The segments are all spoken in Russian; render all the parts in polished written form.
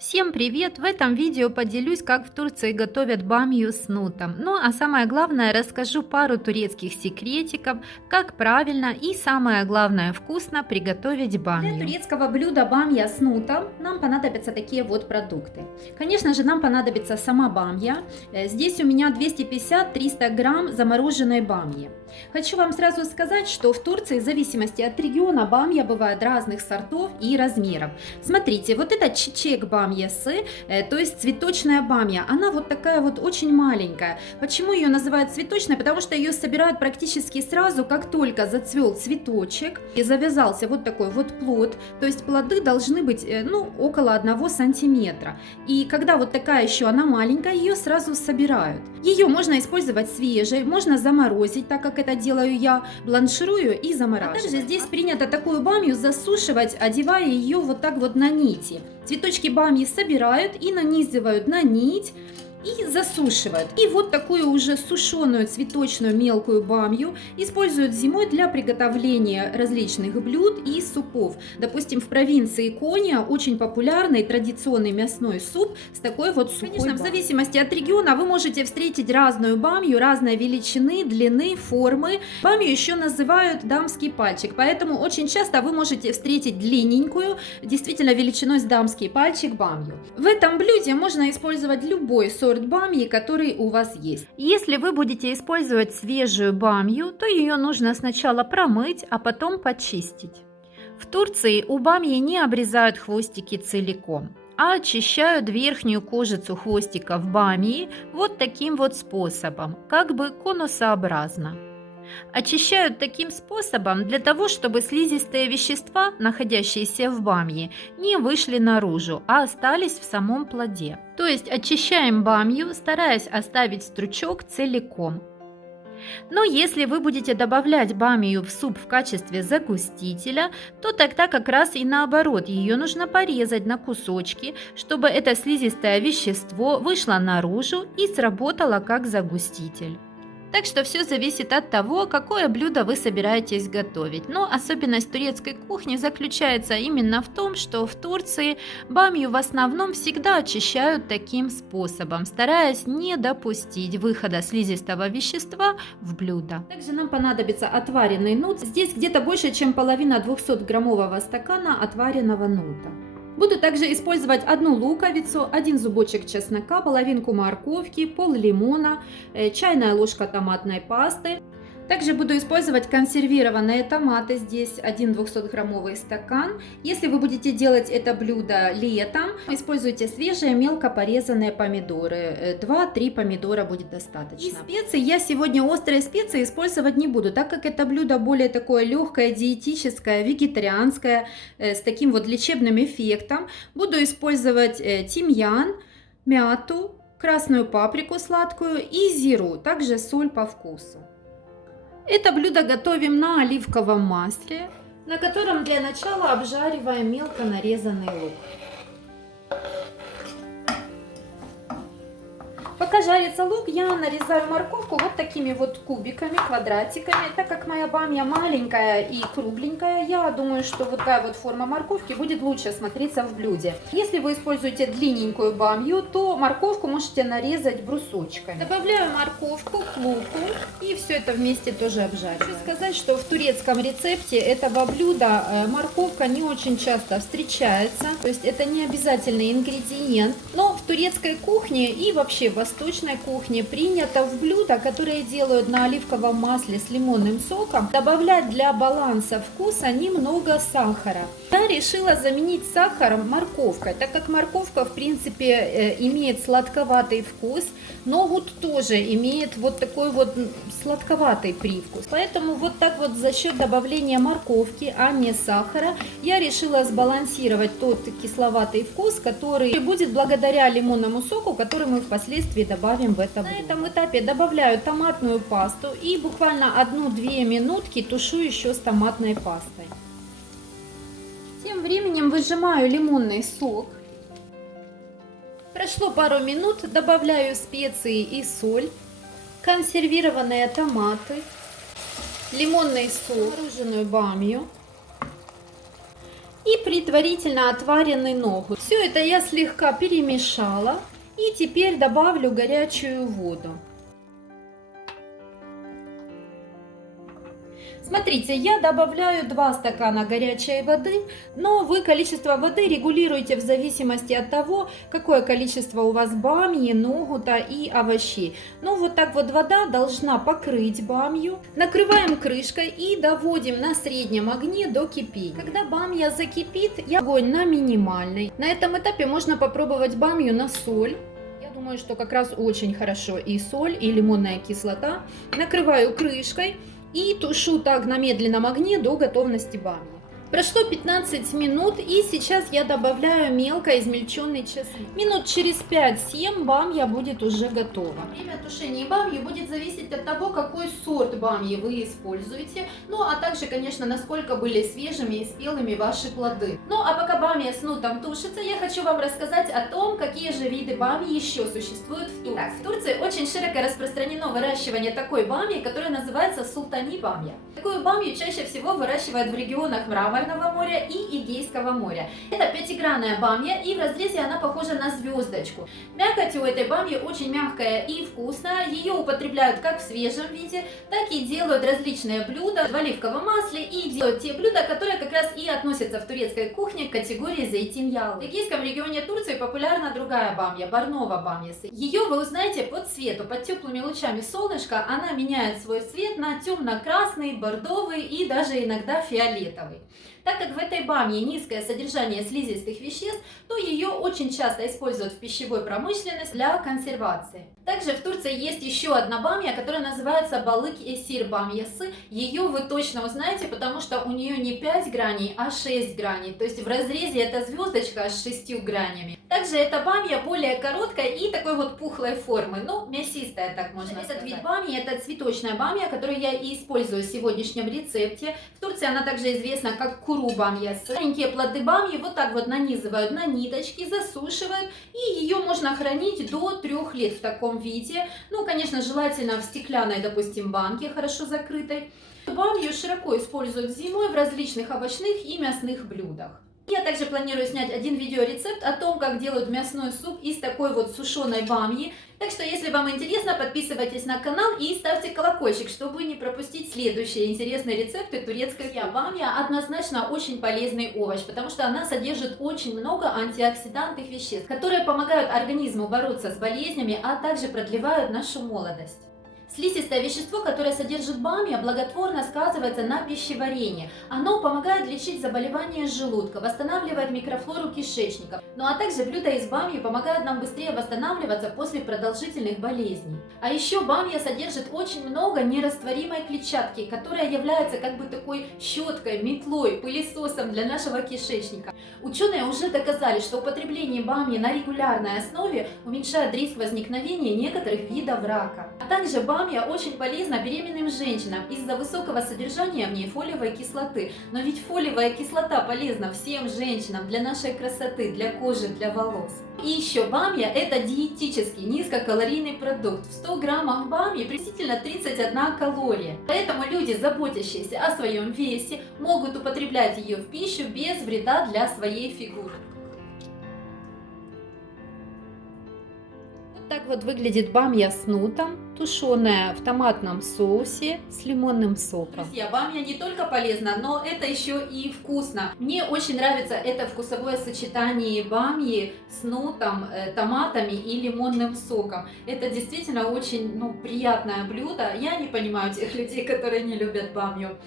Всем привет! В этом видео поделюсь, как в Турции готовят бамию с нутом. Ну а самое главное, расскажу пару турецких секретиков, как правильно и самое главное вкусно приготовить бамию. Для турецкого блюда бамья с нутом нам понадобятся такие вот продукты. Конечно же, нам понадобится сама бамья. Здесь у меня 250-300 грамм замороженной бамьи. Хочу вам сразу сказать, что в Турции в зависимости от региона бамья бывает разных сортов и размеров. Смотрите, вот это чечек бамьясы, то есть цветочная бамья, она вот такая вот очень маленькая. Почему ее называют цветочной? Потому что ее собирают практически сразу, как только зацвел цветочек и завязался вот такой вот плод, то есть плоды должны быть около 1 сантиметра. И когда вот такая еще она маленькая, ее сразу собирают. Ее можно использовать свежей, можно заморозить, так как это делаю я, бланширую и замораживаю. А также здесь принято такую бамью засушивать, одевая ее вот так вот на нити. Цветочки бамьи собирают и нанизывают на нить и засушивают. И вот такую уже сушеную цветочную мелкую бамью используют зимой для приготовления различных блюд и супов. Допустим, в провинции Кония очень популярный традиционный мясной суп с такой вот сухой бамьей. Конечно, в зависимости от региона вы можете встретить разную бамью, разной величины, длины, формы. Бамью еще называют дамский пальчик, поэтому очень часто вы можете встретить длинненькую, действительно величиной с дамский пальчик бамью. В этом блюде можно использовать любой сорт бамьи, который у вас есть. Если вы будете использовать свежую бамью, то ее нужно сначала промыть, а потом почистить. В Турции у бамьи не обрезают хвостики целиком, а очищают верхнюю кожицу хвостиков бамьи вот таким вот способом, как бы конусообразно. Очищают таким способом для того, чтобы слизистые вещества, находящиеся в бамье, не вышли наружу, а остались в самом плоде. То есть очищаем бамью, стараясь оставить стручок целиком. Но если вы будете добавлять бамию в суп в качестве загустителя, то тогда как раз и наоборот, ее нужно порезать на кусочки, чтобы это слизистое вещество вышло наружу и сработало как загуститель. Так что все зависит от того, какое блюдо вы собираетесь готовить. Но особенность турецкой кухни заключается именно в том, что в Турции бамью в основном всегда очищают таким способом, стараясь не допустить выхода слизистого вещества в блюдо. Также нам понадобится отваренный нут. Здесь где-то больше, чем половина 200-граммового стакана отваренного нута. Буду также использовать 1 луковицу, 1 зубочек чеснока, половинку морковки, пол лимона, чайная ложка томатной пасты. Также буду использовать консервированные томаты, здесь 1 200-граммовый стакан. Если вы будете делать это блюдо летом, используйте свежие мелко порезанные помидоры, 2-3 помидора будет достаточно. Из специй я сегодня острые специи использовать не буду, так как это блюдо более такое легкое, диетическое, вегетарианское, с таким вот лечебным эффектом. Буду использовать тимьян, мяту, красную паприку сладкую и зиру, также соль по вкусу. Это блюдо готовим на оливковом масле, на котором для начала обжариваем мелко нарезанный лук. Пока жарится лук, я нарезаю морковку вот такими вот кубиками, квадратиками. Так как моя бамья маленькая и кругленькая, я думаю, что вот такая вот форма морковки будет лучше смотреться в блюде. Если вы используете длинненькую бамью, то морковку можете нарезать брусочками. Добавляю морковку к луку и все это вместе тоже обжариваю. Хочу сказать, что в турецком рецепте этого блюда морковка не очень часто встречается, то есть это не обязательный ингредиент, но в турецкой кухне и вообще в восточной кухне принято в блюда, которые делают на оливковом масле с лимонным соком, добавлять для баланса вкуса немного сахара. Я решила заменить сахаром морковкой, так как морковка в принципе имеет сладковатый вкус, ногут тоже имеет вот такой вот сладковатый привкус. Поэтому вот так вот за счет добавления морковки, а не сахара, я решила сбалансировать тот кисловатый вкус, который будет благодаря лимонному соку, который мы впоследствии добавим в это блюдо. На этом этапе добавляю томатную пасту и буквально 1-2 минутки тушу еще с томатной пастой. Тем временем выжимаю лимонный сок. Прошло пару минут, добавляю специи и соль, консервированные томаты, лимонный сок, мороженую бамью и предварительно отваренный ногу. Все это я слегка перемешала и теперь добавлю горячую воду. Смотрите, я добавляю 2 стакана горячей воды, но вы количество воды регулируете в зависимости от того, какое количество у вас бамьи, ногута и овощей. Ну вот так вот вода должна покрыть бамью. Накрываем крышкой и доводим на среднем огне до кипения. Когда бамья закипит, я огонь на минимальный. На этом этапе можно попробовать бамью на соль. Я думаю, что как раз очень хорошо и соль, и лимонная кислота. Накрываю крышкой и тушу так на медленном огне до готовности бамьи. Прошло 15 минут, и сейчас я добавляю мелко измельченный чеснок. Минут через 5-7 бамья будет уже готова. Время тушения бамьи будет зависеть от того, какой сорт бамьи вы используете, ну а также, конечно, насколько были свежими и спелыми ваши плоды. Ну а пока бамья с нутом тушится, я хочу вам рассказать о том, какие же виды бамьи еще существуют в Турции. Итак, в Турции очень широко распространено выращивание такой бамьи, которая называется султани бамья. Такую бамью чаще всего выращивают в регионах Мраморного моря и Эгейского моря. Это пятигранная бамья, и в разрезе она похожа на звездочку. Мякоть у этой бамьи очень мягкая и вкусная. Ее употребляют как в свежем виде, так и делают различные блюда в оливковом масле, и делают те блюда, которые как раз и относятся в турецкой кухне к категории зейтиньял. В Эгейском регионе Турции популярна другая бамья, барнова бамьясы. Ее вы узнаете по цвету. Под теплыми лучами солнышка она меняет свой цвет на темно-красный, бордовый и даже иногда фиолетовый. Так как в этой бамье низкое содержание слизистых веществ, то ее очень часто используют в пищевой промышленности для консервации. Также в Турции есть еще одна бамья, которая называется балык-эсир бамьясы. Ее вы точно узнаете, потому что у нее не 5 граней, а 6 граней. То есть в разрезе это звездочка с 6 гранями. Также эта бамья более короткая и такой вот пухлой формы, ну мясистая, так можно сказать. Этот вид бамьи это цветочная бамья, которую я и использую в сегодняшнем рецепте. В Турции она также известна как куру бамьясы. Маленькие плоды бамьи вот так вот нанизывают на ниточки, засушивают, и ее можно хранить до 3 лет в таком виде. Ну, конечно, желательно в стеклянной, допустим, банке, хорошо закрытой. Бамью широко используют зимой в различных овощных и мясных блюдах. Я также планирую снять один видеорецепт о том, как делают мясной суп из такой вот сушеной бамьи. Так что, если вам интересно, подписывайтесь на канал и ставьте колокольчик, чтобы не пропустить следующие интересные рецепты турецкой кухни. Бамья однозначно очень полезный овощ, потому что она содержит очень много антиоксидантных веществ, которые помогают организму бороться с болезнями, а также продлевают нашу молодость. Слизистое вещество, которое содержит бамья, благотворно сказывается на пищеварении. Оно помогает лечить заболевания желудка, восстанавливает микрофлору кишечника. Ну а также блюда из бамьи помогают нам быстрее восстанавливаться после продолжительных болезней. А еще бамья содержит очень много нерастворимой клетчатки, которая является как бы такой щеткой, метлой, пылесосом для нашего кишечника. Ученые уже доказали, что употребление бамьи на регулярной основе уменьшает риск возникновения некоторых видов рака. А также бамья очень полезна беременным женщинам из-за высокого содержания в ней фолиевой кислоты. Но ведь фолиевая кислота полезна всем женщинам для нашей красоты, для кожи, для волос. И еще бамья это диетический низкокалорийный продукт. В 100 граммах бамьи приблизительно 31 калория. Поэтому люди, заботящиеся о своем весе, могут употреблять ее в пищу без вреда для своей фигуры. Так вот выглядит бамья с нутом, тушеная в томатном соусе с лимонным соком. Друзья, бамья не только полезна, но это еще и вкусно. Мне очень нравится это вкусовое сочетание бамьи с нутом, томатами и лимонным соком. Это действительно очень приятное блюдо. Я не понимаю тех людей, которые не любят бамью.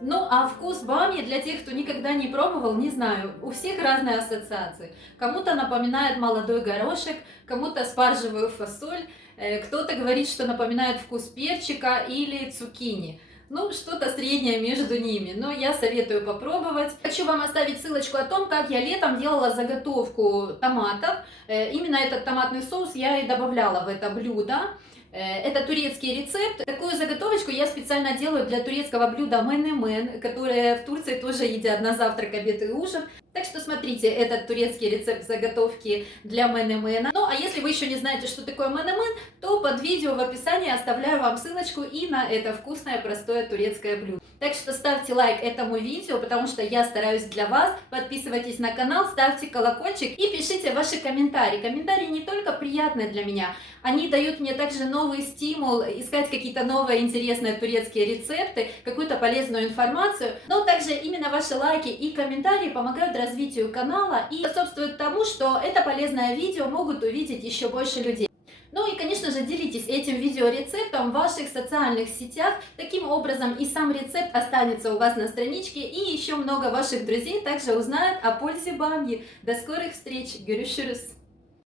Ну, а вкус бамьи для тех, кто никогда не пробовал, не знаю, у всех разные ассоциации. Кому-то напоминает молодой горошек, кому-то спаржевую фасоль, кто-то говорит, что напоминает вкус перчика или цукини. Ну, что-то среднее между ними, но я советую попробовать. Хочу вам оставить ссылочку о том, как я летом делала заготовку томатов. Именно этот томатный соус я и добавляла в это блюдо. Это турецкий рецепт. Такую заготовочку я специально делаю для турецкого блюда менемен, которое в Турции тоже едят на завтрак, обед и ужин. Так что смотрите этот турецкий рецепт заготовки для менемена. Ну а если вы еще не знаете, что такое менемен, то под видео в описании оставляю вам ссылочку и на это вкусное простое турецкое блюдо. Так что ставьте лайк этому видео, потому что я стараюсь для вас. Подписывайтесь на канал, ставьте колокольчик и пишите ваши комментарии. Комментарии не только приятные для меня, они дают мне также новый стимул искать какие-то новые интересные турецкие рецепты, какую-то полезную информацию. Но также именно ваши лайки и комментарии помогают развитию канала и способствуют тому, что это полезное видео могут увидеть еще больше людей. Ну и, конечно же, делитесь этим видеорецептом в ваших социальных сетях. Таким образом и сам рецепт останется у вас на страничке, и еще много ваших друзей также узнают о пользе бамьи. До скорых встреч! Görüşürüz!